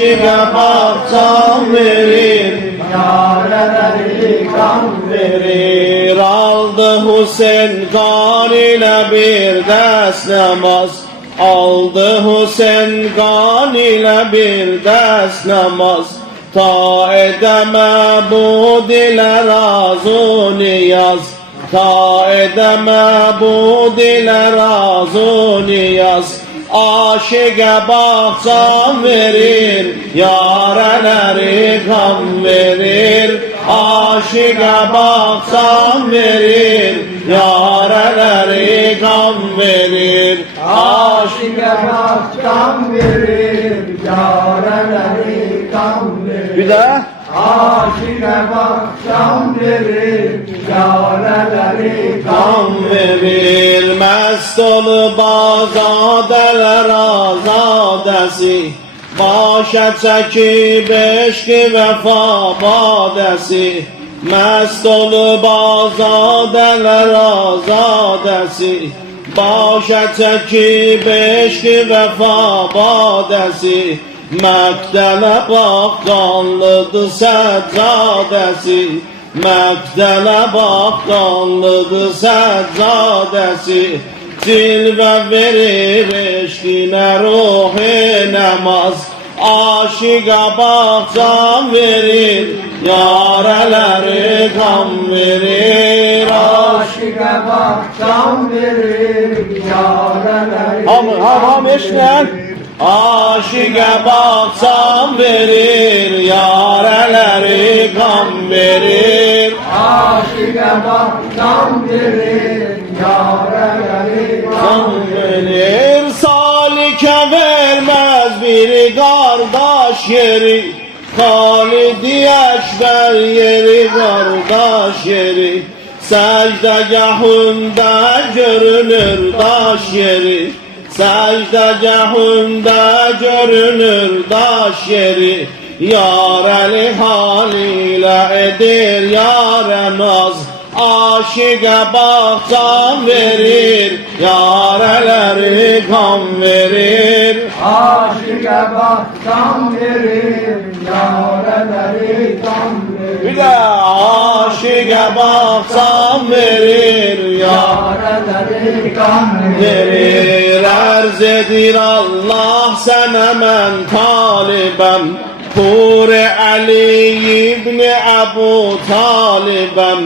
aşığa bakcan verir, yareleri kan verir. Aldı Hüseyin kan ile bir dest namaz, aldı Hüseyin kan ile bir dest namaz. Ta edeme bu dile razı niyaz, ta edeme bu dile razı niyaz. Aşığa bakcan verir, yareleri kan verir. Aşığa bakcan verir, yareleri kan verir. Aşığa bakcan verir, yareleri kan verir. Bir daha. Aşığa bakcan verir, yareleri Kan verir, mest olup azadeler azadesi. Başa çekip eşki vefa badesi. Mest olup azadeler azadesi. Başa çekip eşki vefa badesi. Məktələ bax qanlıdır səccadəsi, məktələ bax qanlıdır səccadəsi. Cilvə verir eşqinə ruhi nəmaz, aşığa bax can verir, yareləri kan verir. Aşığa bakcan verir, yareleri Hamı eşlən. Aşığa bakcan verir, yareleri kan verir. Aşığa bakcan verir, yareleri Kan verir, salike vermez biri kardeş yeri. Halid-i Ekber yeri kardeş yeri. Secdegahında görünür daş yeri. Secdegahında görünür daş yeri. Yareli haliyle edir yâre naz, aşığa bakcan verir, yareleri kan verir. Aşığa bakcan verir, yareleri kan verir. Bir de aşığa bakcan verir, Yareleri kan verir. Erz edir Allah sana men talibem, Hur-i Ali ibn Ebu Talibem,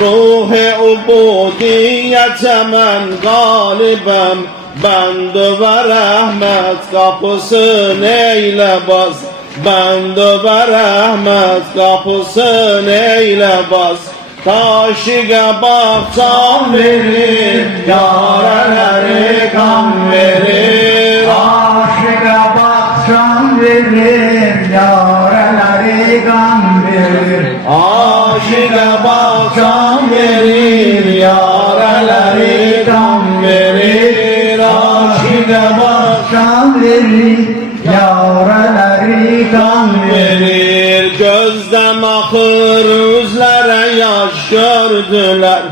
Ruh-i ubudiyete men galibem. Bend ve rahmet kapısın eyle baz, bend ve rahmet kapısın eyle baz. Aşığa bakcan verir, yareleri kan verir. Aşığa bakcan verir, yareleri kan verir. Aşığa bakcan verir, yareleri kan verir. Aşığa Bakcan verir, yareleri kan verir. Gözden akır üzlere yaş gördüler,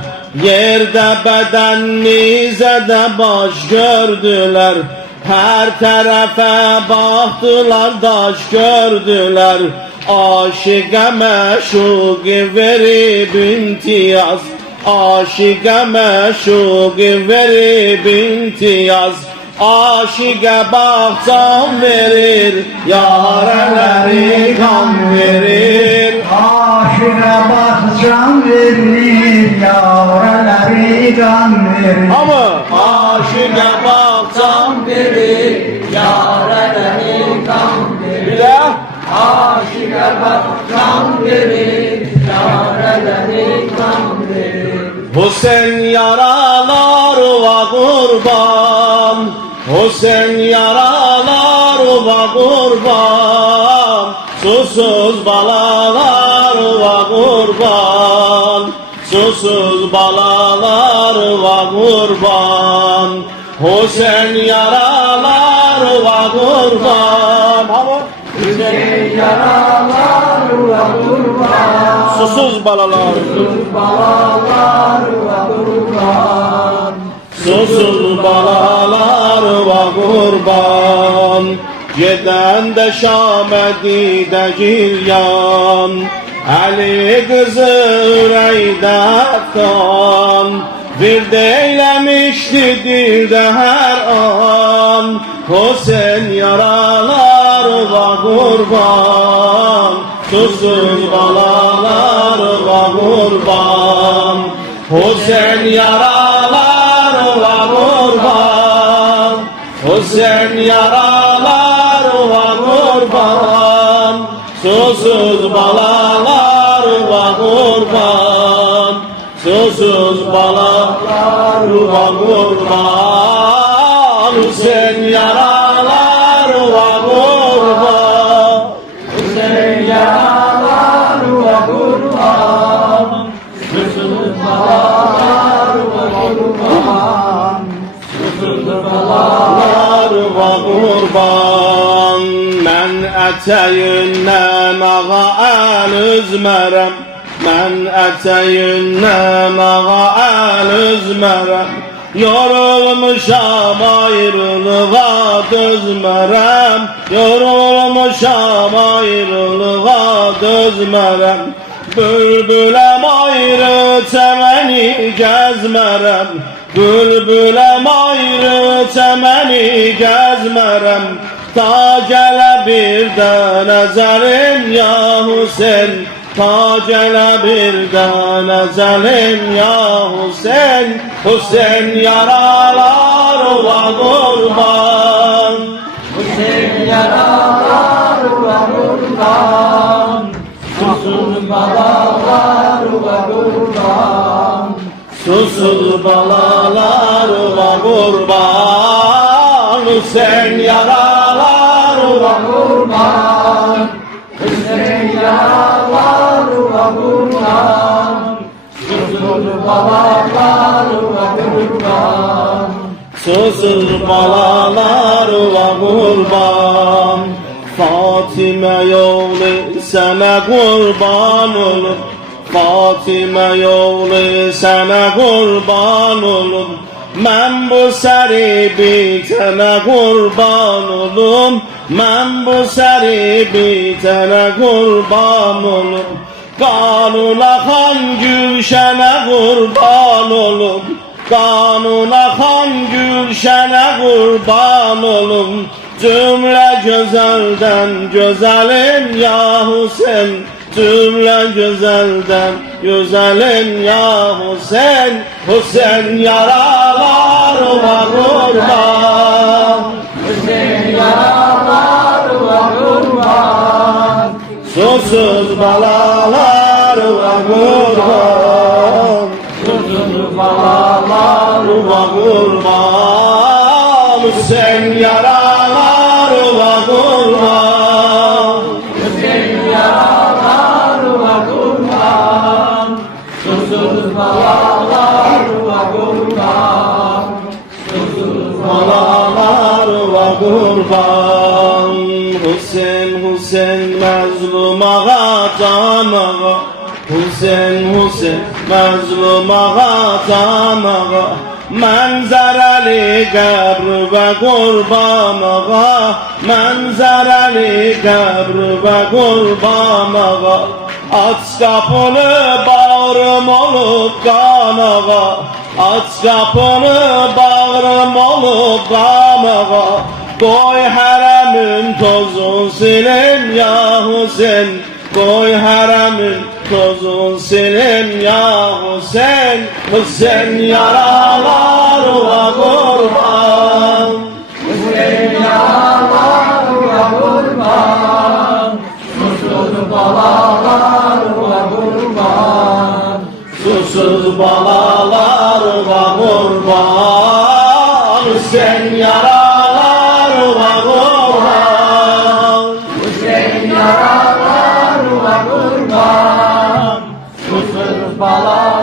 yerde beden nizede baş gördüler. Her tarafa baktılar daş gördüler. Aşığa meşuk verip imtiyaz, aşığa meşuk verip imtiyaz. Aşığa bakcan verir, yareleri kan verir. Aşığa bakcan verir, yareleri kan verir. Ama aşığa bakcan verir, yareleri kan verir. bile Aşığa bakcan verir, yareleri kan verir. Hüseyin yaralarına kurban, Hüseyin yaralarına kurban, susuz balalarına kurban, susuz balalarına kurban. Hüseyin yaralarına kurban. Hüseyin yaralarına kurban, Susuz balalar, balalarına kurban. susuz balalar ve kurban. Gedəndə Şamədidə giryan, Əli qızı ürəkdə əftan, Vird eyləmişdi dildə hər an, Hüseyin yaralarına qurban, Susuz balalarına qurban, Hüseyin yaralarına qurban, Hüseyin yaralarına qurban, Susuz balalarına qurban, Susuz balalarına qurban, Hüseyin yaralarına qurban, Hüseyin yaralarına kurban, Susuz balalarına kurban, Susuz balalarına qurban. Mən ətəyindən ağa əl üzmərəm, Mən ətəyindən ağa əl üzmərəm, Yorulmuşam ayrılığa dözmərəm, Yorulmuşam ayrılığa dözmərəm, Bülbüləm ayrı çəməni gəzmərəm, Bülbüləm ayrı çəməni gəzmərəm, Ta gələ bir də nəzərim ya Hüseyin, Ta gələ bir də nəzərim ya Hüseyin, Hüseyin yaralarına qurban, Hüseyin yaralarına kurban, Susuz balalarına kurban, Susuz balalarına qurban, Hüseyin yaralarına kurban, Hüseyin yaralarına kurban, Susuz balalarına kurban, Susuz balalarına qurban. Fatimə yolu sənə qurban olum, Fatimə yolu sənə qurban olum, Mən bu səri bitənə qurban olum, Mən bu səri bitənə qurban olum, Qanuna xan gülşənə qurban olum, Qanuna xan gülşənə qurban olum, Cümlə gözəldən gözəlim ya Hüseyin, Cümlə gözəldən gözəlim ya Hüseyin, Hüseyin yaralarına qurban, Hüseyin yaralarına kurban, Susuz balalarına qurban, Susuz balalarına qurban, Hüseyin yaralarına qurban, Hüseyin yaralarına kurban, Susuz balalarına kurban, Susuz balalarına qurban. Hüseyin, Hüseyin məzlum ağa can ağa, Hüseyin, Hüseyin məzlum ağa can ağa, Mənzərəli qəbr və qurban ağa, Mənzərəli qəbr və qurban ağa, Aç qapını bağrım olub qan ağa, Aç qapını bağrım olub qan ağa, Qoy hərəmin tozun silim ya Hüseyin, Qoy hərəmin tozun silim ya Hüseyin, Hüseyin yaralarına qurban, Hüseyin yaralarına kurban, Susuz balalarına kurban, Susuz balalarına qurban, Hüseyin yaralarına qurban, Hüseyin yaralarına kurban, Susuz balalarına